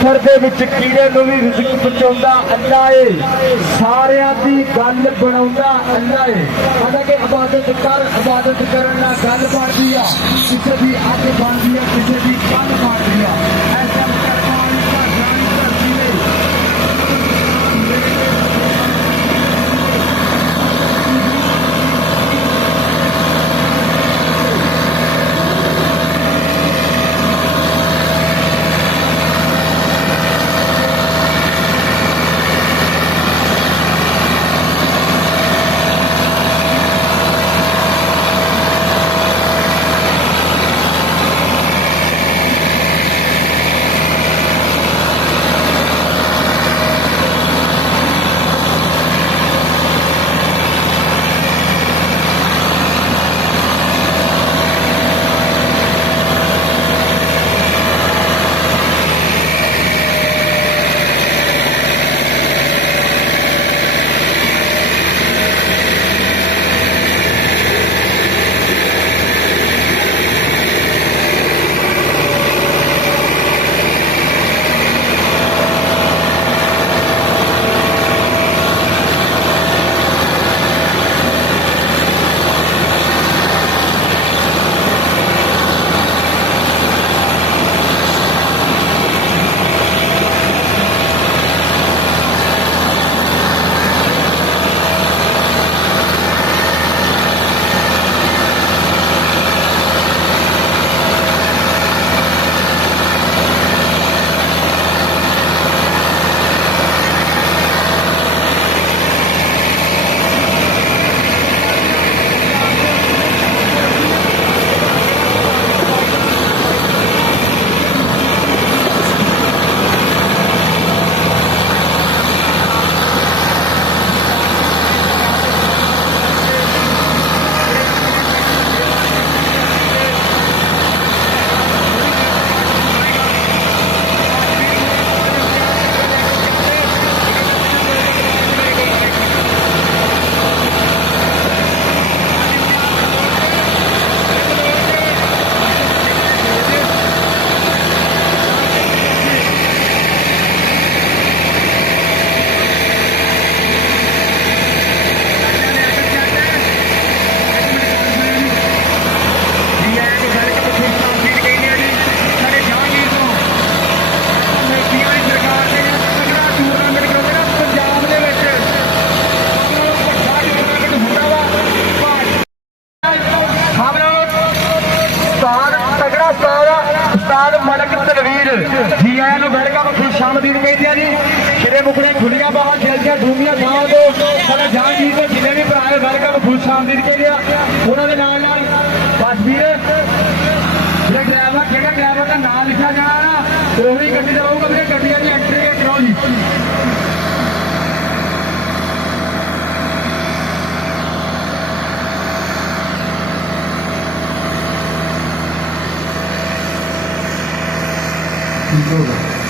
पत्थर दे विच कीड़े नूं भी रिज़्क पहुंचाउंदा अल्लाह है, सारियां दी गल बनाउंदा अल्लाह है। कहंदा कि इबादत करन नाल गल बनदी आ, किसे दी अग बनदी आ, किसे दी कल बनदी आ। ऐसा करपान दा जान करदी है।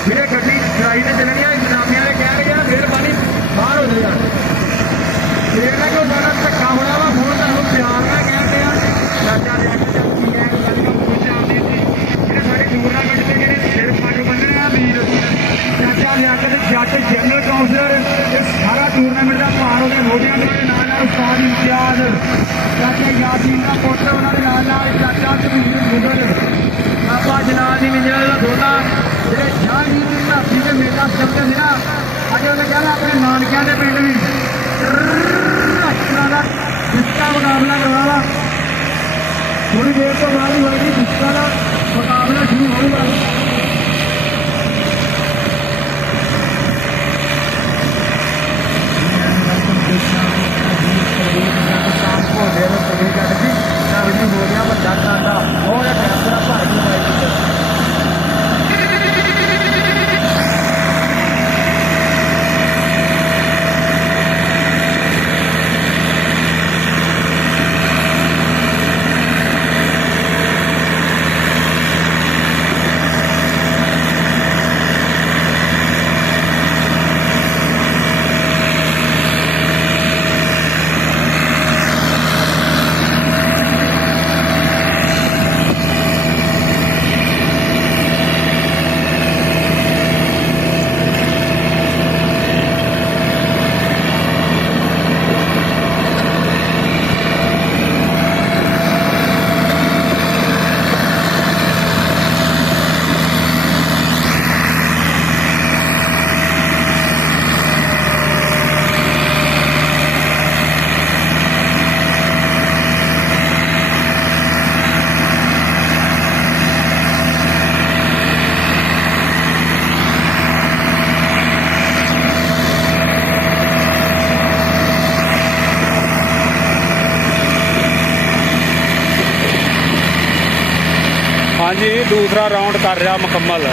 मेरे गड्डी चलाई ने चलनी इंतजामिया ने कह रहे हैं मेहरबानी बाहर हो जाए फिर ना कोई सारा धक्का होना वा फोन तुम प्यार ना कहते हैं चाचा ਜਿਹੜੇ ਸਾਡੇ ਟੂਰਨਾਮੈਂਟ ਦੇ ਜਿਹੜੇ ਸਿਰ ਪੱਗ ਬੰਨ੍ਹਣੇ ਆ ਵੀਰ ਚਾਚਾ ਲਿਆਕਤ ਜੱਟ ਜਨਰਲ ਕਾਉਂਸਲਰ ਇਹ ਸਾਰਾ ਟੂਰਨਾਮੈਂਟ ਦਾ ਭਾਰ ਉਹਦੇ ਮੋਢਿਆਂ ਦੇ ਨਾਲ ਨਾਲ ਉਸਤਾਦ ਇਮਤਿਆਜ਼ ਚਾਚਾ ਯਾਸੀਨ ਦਾ ਪੁੱਤਰ ਉਹਨਾਂ ਦੇ ਨਾਲ ਚਾਚਾ ਕਬੀਰ ਮੁਗਲ ਬਾਬਾ ਜਲਾਲ ਦੀ ਮਿੰਜਲ ਦਾ ਦੋਤਾ ਜਿਹੜੇ ਜਹਾਂਗੀਰ ਦੀ ਧਰਤੀ ਤੇ ਮੇਲਾ ਚੱਲਦੇ ਸੀ ਨਾ ਅੱਜ ਉਹਨੇ ਕਹਿਣਾ ਆਪਣੇ ਨਾਨਕਿਆਂ ਦੇ ਪਿੰਡ ਵੀ ਦਾ ਜਿਸਕਾ ਮੁਕਾਬਲਾ ਕਰਵਾਵਾ ਥੋੜੀ ਦੇਰ ਤੋਂ ਬਾਅਦ ਹੀ ਹੋਏਗੀ ਜਿਸਕਾ ਦਾ ਮੁਕਾਬਲਾ ਸ਼ੁਰੂ ਹੋਊਗਾ ਹੋ ਗਿਆ ਵੱਡਾ ਕਾਂਡਾ ਉਹ ਕੈਮਰਾ ਭਾਰੀ ਮਾਰੀ ਦੂਸਰਾ ਰਾਉਂਡ ਕਰ ਰਿਹਾ ਮੁਕੰਮਲ।